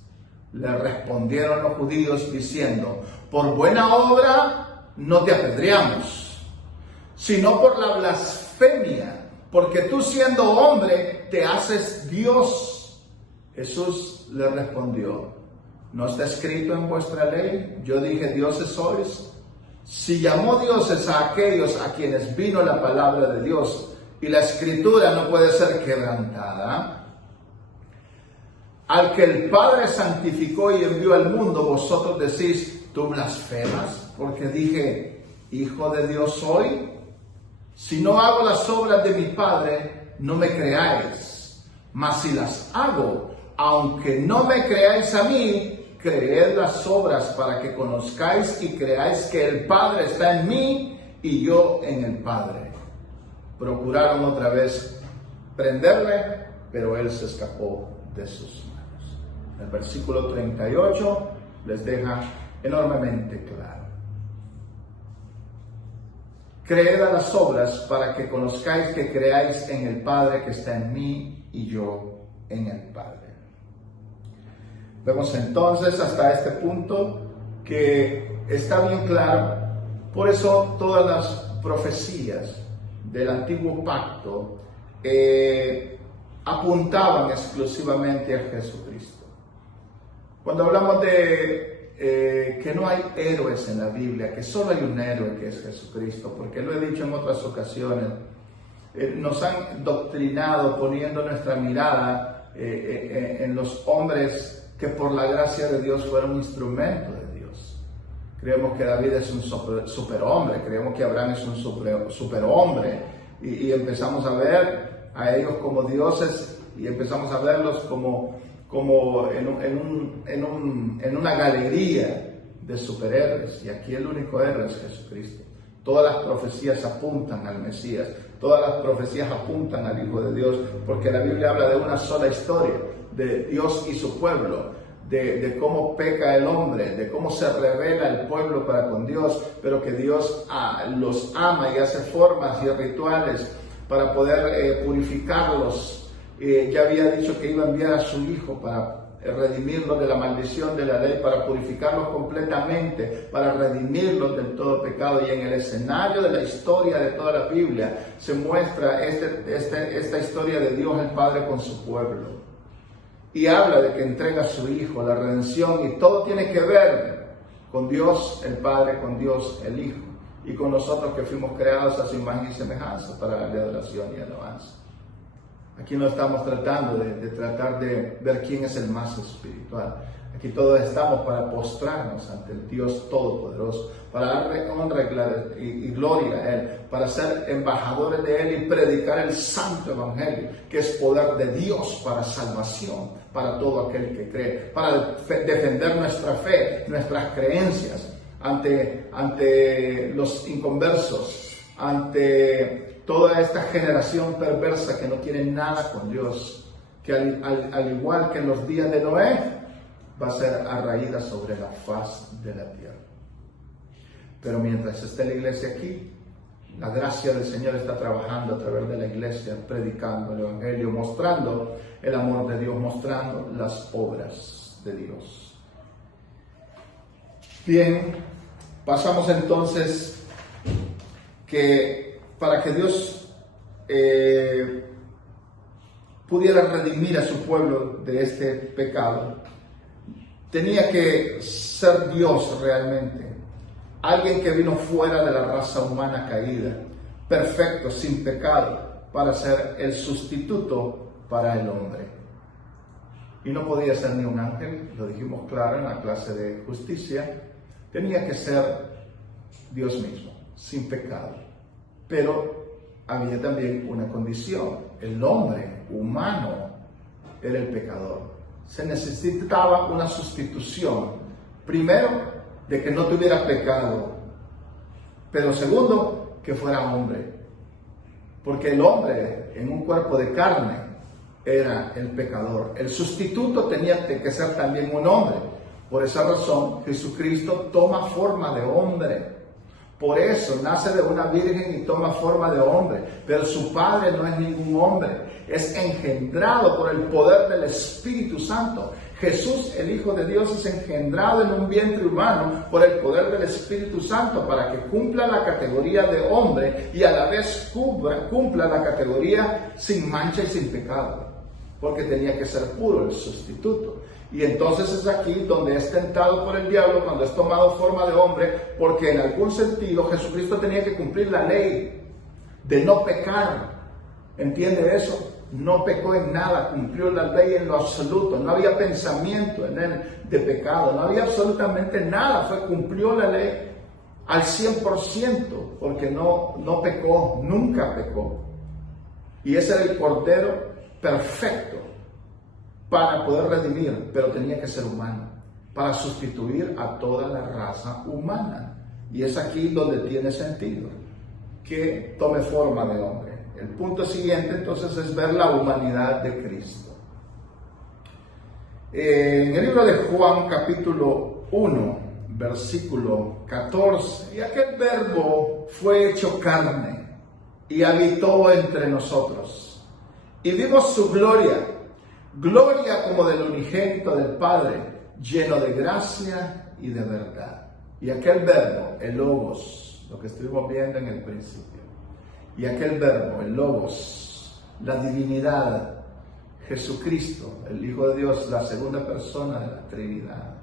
Le respondieron los judíos diciendo, por buena obra no te apedreamos, sino por la blasfemia, porque tú siendo hombre te haces Dios. Jesús le respondió, ¿no está escrito en vuestra ley? Yo dije, dioses sois. Si llamó dioses a aquellos a quienes vino la palabra de Dios y la escritura no puede ser quebrantada, al que el Padre santificó y envió al mundo, vosotros decís, tú blasfemas, porque dije, Hijo de Dios soy. Si no hago las obras de mi Padre, no me creáis. Mas si las hago, aunque no me creáis a mí, creed las obras para que conozcáis y creáis que el Padre está en mí y yo en el Padre. Procuraron otra vez prenderle, pero él se escapó de sus manos. El versículo 38 les deja enormemente claro. Creed a las obras para que conozcáis que creáis en el Padre que está en mí y yo en el Padre. Vemos entonces hasta este punto que está bien claro. Por eso todas las profecías del antiguo pacto apuntaban exclusivamente a Jesucristo. Cuando hablamos de que no hay héroes en la Biblia, que solo hay un héroe que es Jesucristo, porque lo he dicho en otras ocasiones, nos han doctrinado poniendo nuestra mirada en los hombres que por la gracia de Dios fueron instrumento de Dios. Creemos que David es un superhombre, creemos que Abraham es un superhombre, y empezamos a ver a ellos como dioses y empezamos a verlos como en una galería de superhéroes, y aquí el único héroe es Jesucristo. Todas las profecías apuntan al Mesías, todas las profecías apuntan al Hijo de Dios, porque la Biblia habla de una sola historia, de Dios y su pueblo, de cómo peca el hombre, de cómo se revela el pueblo para con Dios, pero que Dios los ama y hace formas y rituales para poder purificarlos. Ya había dicho que iba a enviar a su Hijo para redimirlos de la maldición de la ley, para purificarlos completamente, para redimirlos del todo pecado. Y en el escenario de la historia de toda la Biblia se muestra esta historia de Dios el Padre con su pueblo. Y habla de que entrega a su Hijo, la redención, y todo tiene que ver con Dios el Padre, con Dios el Hijo, y con nosotros que fuimos creados a su imagen y semejanza para darle adoración y alabanza. Aquí no estamos tratando de tratar de ver quién es el más espiritual. Aquí todos estamos para postrarnos ante el Dios Todopoderoso, para darle honra y gloria a Él, para ser embajadores de Él y predicar el santo evangelio, que es poder de Dios para salvación, para todo aquel que cree, para defender nuestra fe, nuestras creencias ante los inconversos, ante toda esta generación perversa que no tiene nada con Dios, que al igual que en los días de Noé, va a ser arraída sobre la faz de la tierra. Pero mientras esté la iglesia aquí, la gracia del Señor está trabajando a través de la iglesia, predicando el evangelio, mostrando el amor de Dios, mostrando las obras de Dios. Bien, pasamos entonces que para que Dios pudiera redimir a su pueblo de este pecado, tenía que ser Dios realmente, alguien que vino fuera de la raza humana caída, perfecto, sin pecado, para ser el sustituto para el hombre. Y no podía ser ni un ángel, lo dijimos claro en la clase de justicia, tenía que ser Dios mismo, sin pecado. Pero había también una condición: el hombre humano era el pecador. Se necesitaba una sustitución, primero, de que no tuviera pecado, pero segundo, que fuera hombre, porque el hombre en un cuerpo de carne era el pecador. El sustituto tenía que ser también un hombre. Por esa razón Jesucristo toma forma de hombre. Por eso nace de una virgen y toma forma de hombre, pero su padre no es ningún hombre, es engendrado por el poder del Espíritu Santo. Jesús, el Hijo de Dios, es engendrado en un vientre humano por el poder del Espíritu Santo para que cumpla la categoría de hombre y a la vez cumpla la categoría sin mancha y sin pecado. porque tenía que ser puro el sustituto. Y entonces es aquí donde es tentado por el diablo cuando es tomado forma de hombre, porque en algún sentido Jesucristo tenía que cumplir la ley de no pecar. ¿Entiende eso? No pecó en nada, cumplió la ley en lo absoluto, no había pensamiento en él de pecado, no había absolutamente nada, cumplió la ley al 100%, porque no pecó, nunca pecó. Y ese era el Cordero perfecto para poder redimir, pero tenía que ser humano, para sustituir a toda la raza humana. Y es aquí donde tiene sentido que tome forma de hombre. El punto siguiente entonces es ver la humanidad de Cristo. En el libro de Juan capítulo 1, versículo 14, y aquel verbo fue hecho carne y habitó entre nosotros. Y vimos su gloria, gloria como del unigénito del Padre, lleno de gracia y de verdad. Y aquel verbo, el logos, lo que estuvimos viendo en el principio, y aquel verbo, el logos, la divinidad, Jesucristo, el Hijo de Dios, la segunda persona de la Trinidad,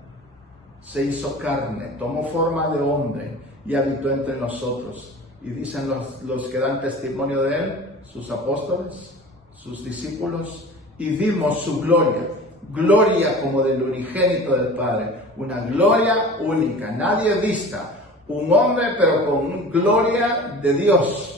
se hizo carne, tomó forma de hombre y habitó entre nosotros. Y dicen los que dan testimonio de él, sus apóstoles, sus discípulos, y vimos su gloria, gloria como del unigénito del Padre, una gloria única, nadie vista, un hombre pero con gloria de Dios.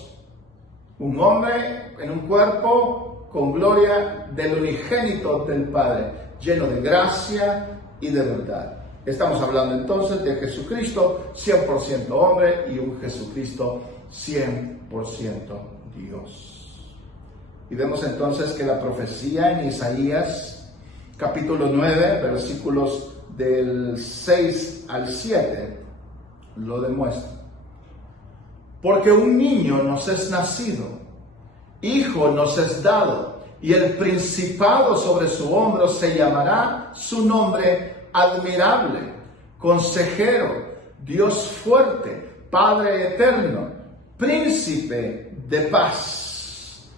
Un hombre en un cuerpo con gloria del unigénito del Padre, lleno de gracia y de verdad. Estamos hablando entonces de Jesucristo 100% hombre y un Jesucristo 100% Dios. Y vemos entonces que la profecía en Isaías capítulo 9, versículos del 6 al 7, lo demuestra. Porque un niño nos es nacido, hijo nos es dado, y el principado sobre su hombro se llamará su nombre admirable, consejero, Dios fuerte, Padre eterno, príncipe de paz.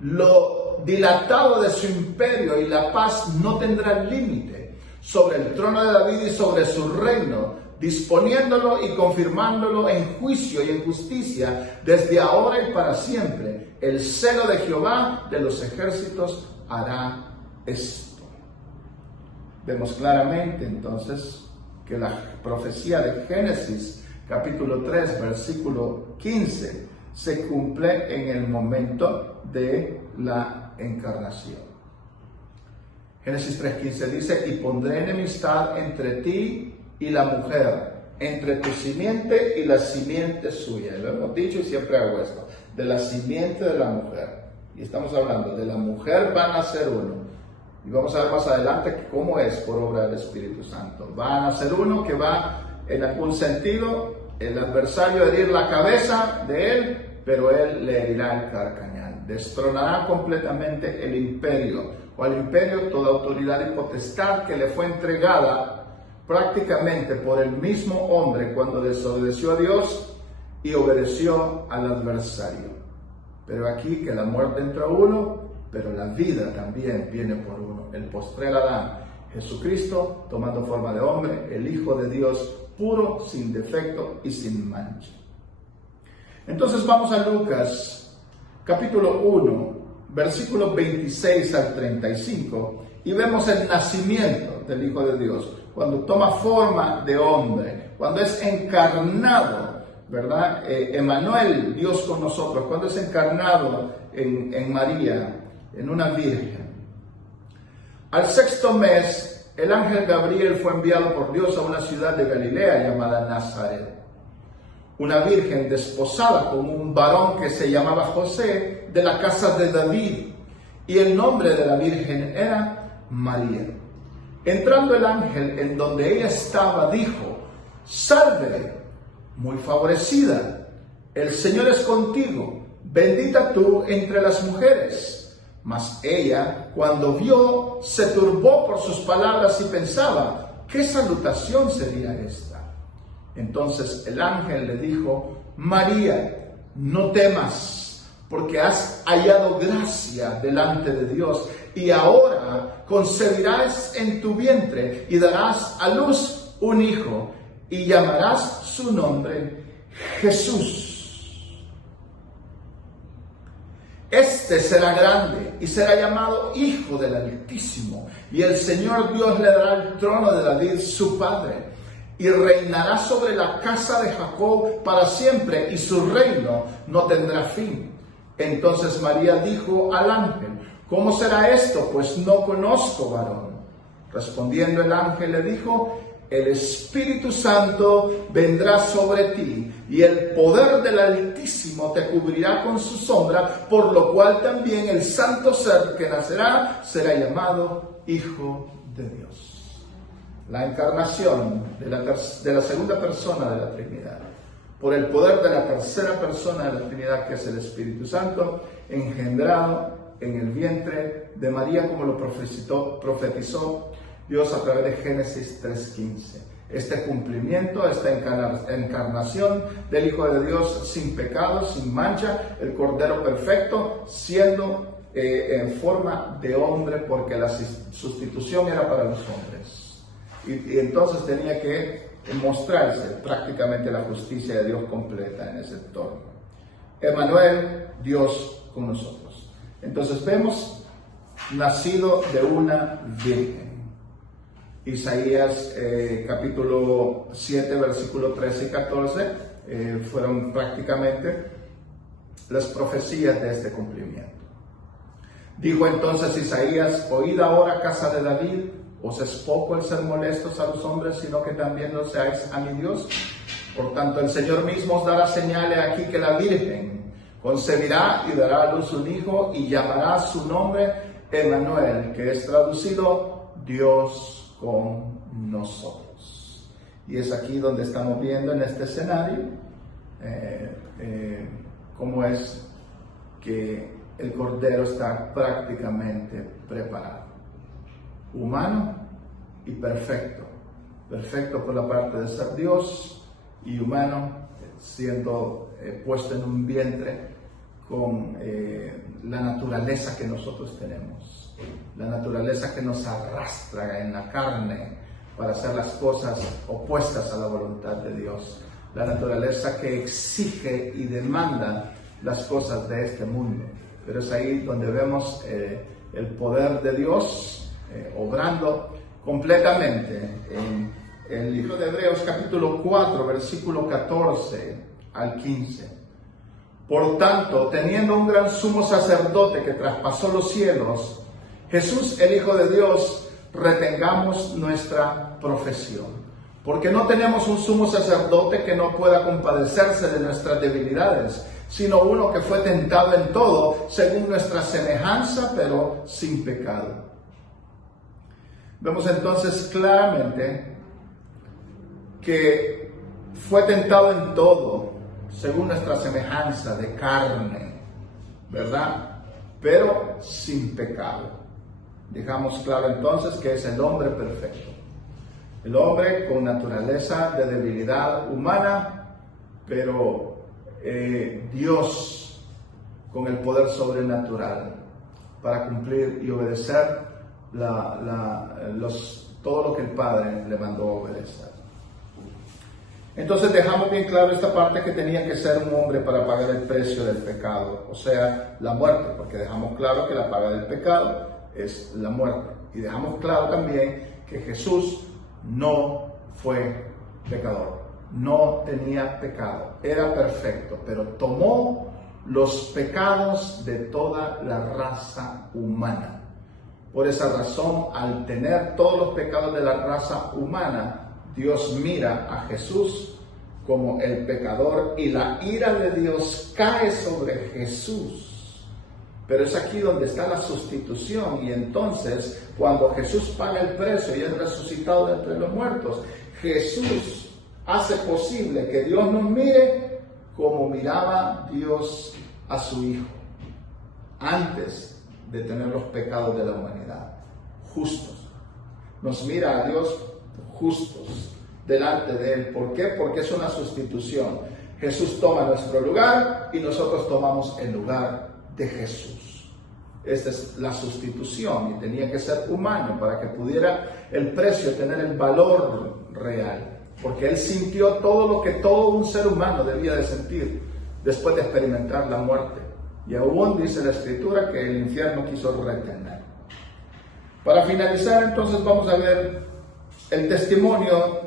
Lo dilatado de su imperio y la paz no tendrá límite sobre el trono de David y sobre su reino, disponiéndolo y confirmándolo en juicio y en justicia desde ahora y para siempre. El celo de Jehová de los ejércitos hará esto. Vemos claramente entonces que la profecía de Génesis capítulo 3 versículo 15 se cumple en el momento de la encarnación. Génesis 3:15 dice: y pondré enemistad entre ti y la mujer, entre tu simiente y la simiente suya. Y lo hemos dicho y siempre hago esto, de la simiente de la mujer. Y estamos hablando de la mujer, van a ser uno. Y vamos a ver más adelante cómo es por obra del Espíritu Santo. Van a ser uno que va, en algún sentido, el adversario herir la cabeza de él, pero él le herirá el carcañal. Destronará completamente el imperio, o al imperio toda autoridad y potestad que le fue entregada prácticamente por el mismo hombre cuando desobedeció a Dios y obedeció al adversario. Pero aquí que la muerte entra uno, pero la vida también viene por uno. El postrer Adán, Jesucristo tomando forma de hombre, el Hijo de Dios puro, sin defecto y sin mancha. Entonces vamos a Lucas capítulo 1, versículos 26 al 35 y vemos el nacimiento del Hijo de Dios, cuando toma forma de hombre, cuando es encarnado, ¿verdad? Emmanuel, Dios con nosotros, cuando es encarnado en María, en una virgen. Al sexto mes, el ángel Gabriel fue enviado por Dios a una ciudad de Galilea llamada Nazaret. Una virgen desposada con un varón que se llamaba José, de la casa de David, y el nombre de la virgen era María. Entrando el ángel en donde ella estaba, dijo: salve, muy favorecida, el Señor es contigo, bendita tú entre las mujeres. Mas ella, cuando vio, se turbó por sus palabras y pensaba: ¿qué salutación sería esta? Entonces el ángel le dijo: María, no temas, porque has hallado gracia delante de Dios, y ahora concebirás en tu vientre y darás a luz un hijo, y llamarás su nombre Jesús. Este será grande y será llamado Hijo del Altísimo, y el Señor Dios le dará el trono de David su padre, y reinará sobre la casa de Jacob para siempre, y su reino no tendrá fin. Entonces María dijo al ángel: ¿cómo será esto? Pues no conozco varón. Respondiendo el ángel le dijo: el Espíritu Santo vendrá sobre ti, y el poder del Altísimo te cubrirá con su sombra, por lo cual también el santo ser que nacerá será llamado Hijo de Dios. La encarnación de la segunda persona de la Trinidad, por el poder de la tercera persona de la Trinidad, que es el Espíritu Santo, engendrado en el vientre de María, como lo profetizó Dios a través de Génesis 3:15. Este cumplimiento, esta encarnación del Hijo de Dios sin pecado, sin mancha, el Cordero perfecto, siendo en forma de hombre, porque la sustitución era para los hombres. Y entonces tenía que mostrarse prácticamente la justicia de Dios completa en ese entorno. Emmanuel, Dios con nosotros. Entonces vemos, nacido de una virgen. Isaías capítulo 7, versículo 13 y 14 fueron prácticamente las profecías de este cumplimiento. Dijo entonces Isaías: oíd ahora, casa de David, ¿os es poco el ser molestos a los hombres, sino que también lo seáis a mi Dios? Por tanto, el Señor mismo os dará señales aquí, que la Virgen concebirá y dará a luz un hijo, y llamará su nombre Emmanuel, que es traducido Dios con nosotros. Y es aquí donde estamos viendo en este escenario cómo es que el Cordero está prácticamente preparado, humano y perfecto. Perfecto por la parte de ser Dios, y humano, siendo puesto en un vientre con la naturaleza que nosotros tenemos, la naturaleza que nos arrastra en la carne para hacer las cosas opuestas a la voluntad de Dios, la naturaleza que exige y demanda las cosas de este mundo. Pero es ahí donde vemos el poder de Dios obrando completamente en el libro de Hebreos capítulo 4, versículo 14 al 15. Por tanto, teniendo un gran sumo sacerdote que traspasó los cielos, Jesús, el Hijo de Dios, retengamos nuestra profesión. Porque no tenemos un sumo sacerdote que no pueda compadecerse de nuestras debilidades, sino uno que fue tentado en todo, según nuestra semejanza, pero sin pecado. Vemos entonces claramente que fue tentado en todo, según nuestra semejanza de carne, ¿verdad? Pero sin pecado. Dejamos claro entonces que es el hombre perfecto. El hombre con naturaleza de debilidad humana, pero Dios con el poder sobrenatural para cumplir y obedecer todo lo que el Padre le mandó a obedecer. Entonces dejamos bien claro esta parte, que tenía que ser un hombre para pagar el precio del pecado, o sea, la muerte, porque dejamos claro que la paga del pecado es la muerte. Y dejamos claro también que Jesús no fue pecador, no tenía pecado, era perfecto, pero tomó los pecados de toda la raza humana. Por esa razón, al tener todos los pecados de la raza humana, Dios mira a Jesús como el pecador, y la ira de Dios cae sobre Jesús. Pero es aquí donde está la sustitución, y entonces cuando Jesús paga el precio y es resucitado de entre los muertos, Jesús hace posible que Dios nos mire como miraba Dios a su Hijo antes de tener los pecados de la humanidad, justos. Nos mira a Dios justos delante de Él. ¿Por qué? Porque es una sustitución. Jesús toma nuestro lugar y nosotros tomamos el lugar de Jesús. Esta es la sustitución y tenía que ser humano para que pudiera el precio tener el valor real. Porque Él sintió todo lo que todo un ser humano debía de sentir después de experimentar la muerte. Y aún dice la Escritura que el infierno quiso retener. Para finalizar, entonces vamos a ver el testimonio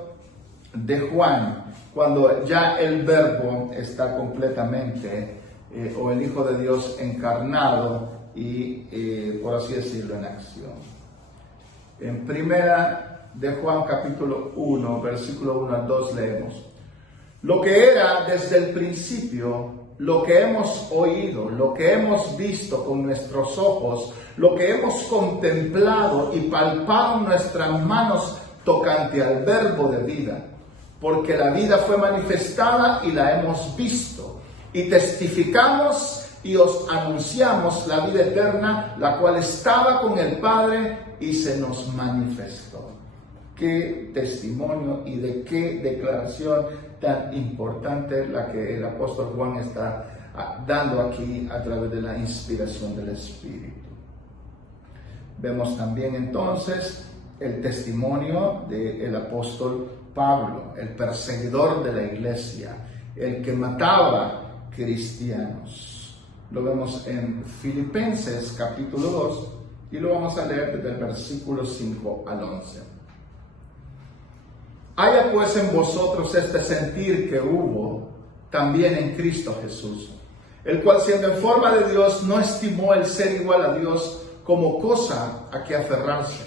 de Juan, cuando ya el Verbo está completamente, o el Hijo de Dios encarnado y, por así decirlo, en acción. En primera de Juan capítulo 1, versículo 1 al 2 leemos: lo que era desde el principio, lo que hemos oído, lo que hemos visto con nuestros ojos, lo que hemos contemplado y palpado en nuestras manos tocante al Verbo de vida, porque la vida fue manifestada y la hemos visto, y testificamos y os anunciamos la vida eterna, la cual estaba con el Padre y se nos manifestó. Qué testimonio y de qué declaración tan importante la que el apóstol Juan está dando aquí a través de la inspiración del Espíritu. Vemos también entonces el testimonio del apóstol Pablo, el perseguidor de la iglesia, el que mataba cristianos. Lo vemos en Filipenses capítulo 2 y lo vamos a leer desde el versículo 5 al 11. Haya pues en vosotros este sentir que hubo también en Cristo Jesús, el cual siendo en forma de Dios no estimó el ser igual a Dios como cosa a que aferrarse,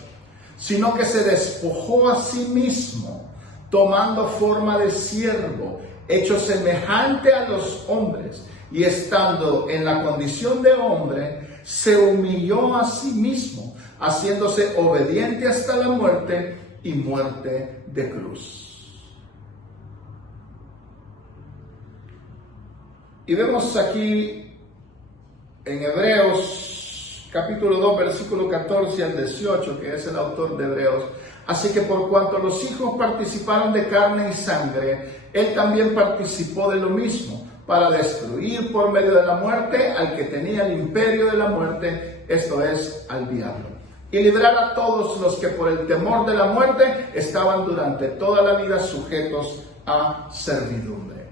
sino que se despojó a sí mismo, tomando forma de siervo, hecho semejante a los hombres, y estando en la condición de hombre, se humilló a sí mismo, haciéndose obediente hasta la muerte y muerte de cruz. Y vemos aquí en Hebreos capítulo 2 versículo 14 al 18, que es el autor de Hebreos: así que por cuanto los hijos participaron de carne y sangre, él también participó de lo mismo, para destruir por medio de la muerte al que tenía el imperio de la muerte, esto es, al diablo, y librar a todos los que por el temor de la muerte estaban durante toda la vida sujetos a servidumbre.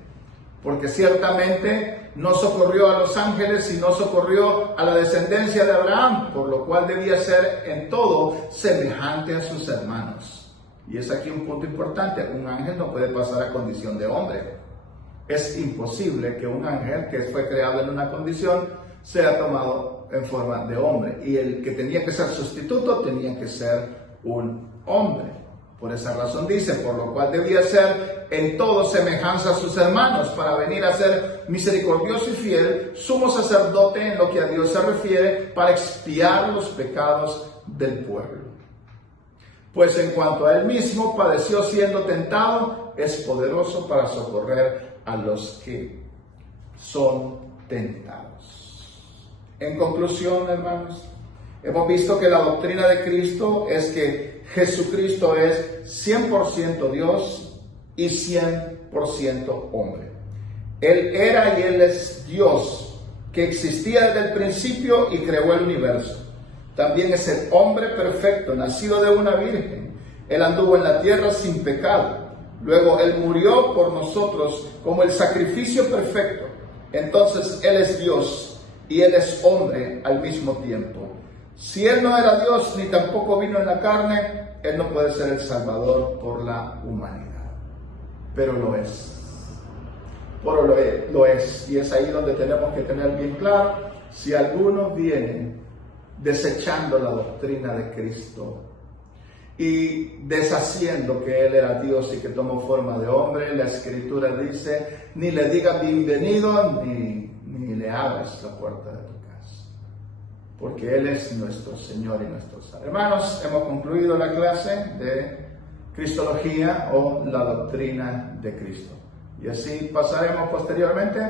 Porque ciertamente no socorrió a los ángeles, sino socorrió a la descendencia de Abraham, por lo cual debía ser en todo semejante a sus hermanos. Y es aquí un punto importante: un ángel no puede pasar a condición de hombre. Es imposible que un ángel que fue creado en una condición sea tomado en forma de hombre. Y el que tenía que ser sustituto tenía que ser un hombre. Por esa razón dice: por lo cual debía ser en todo semejanza a sus hermanos, para venir a ser misericordioso y fiel, sumo sacerdote en lo que a Dios se refiere, para expiar los pecados del pueblo. Pues en cuanto a él mismo padeció siendo tentado, es poderoso para socorrer a los que son tentados. En conclusión, hermanos, hemos visto que la doctrina de Cristo es que Jesucristo es 100% Dios y 100% hombre. Él era y Él es Dios, que existía desde el principio y creó el universo. También es el hombre perfecto, nacido de una virgen. Él anduvo en la tierra sin pecado. Luego Él murió por nosotros como el sacrificio perfecto. Entonces Él es Dios y Él es hombre al mismo tiempo. Si Él no era Dios ni tampoco vino en la carne, Él no puede ser el Salvador por la humanidad. Pero lo es. Lo es. Y es ahí donde tenemos que tener bien claro: si alguno viene desechando la doctrina de Cristo y deshaciendo que Él era Dios y que tomó forma de hombre, la Escritura dice: ni le digas bienvenido, ni le abras la puerta de tu casa, porque Él es nuestro Señor y nuestro Salvador. Hermanos, hemos concluido la clase de Cristología o la doctrina de Cristo, y así pasaremos posteriormente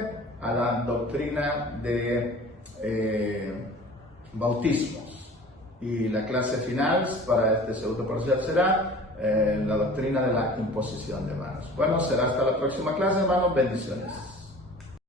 a la doctrina de bautismos. Y la clase final para este segundo parcial será la doctrina de la imposición de manos. Bueno, será hasta la próxima clase, hermanos. Bendiciones.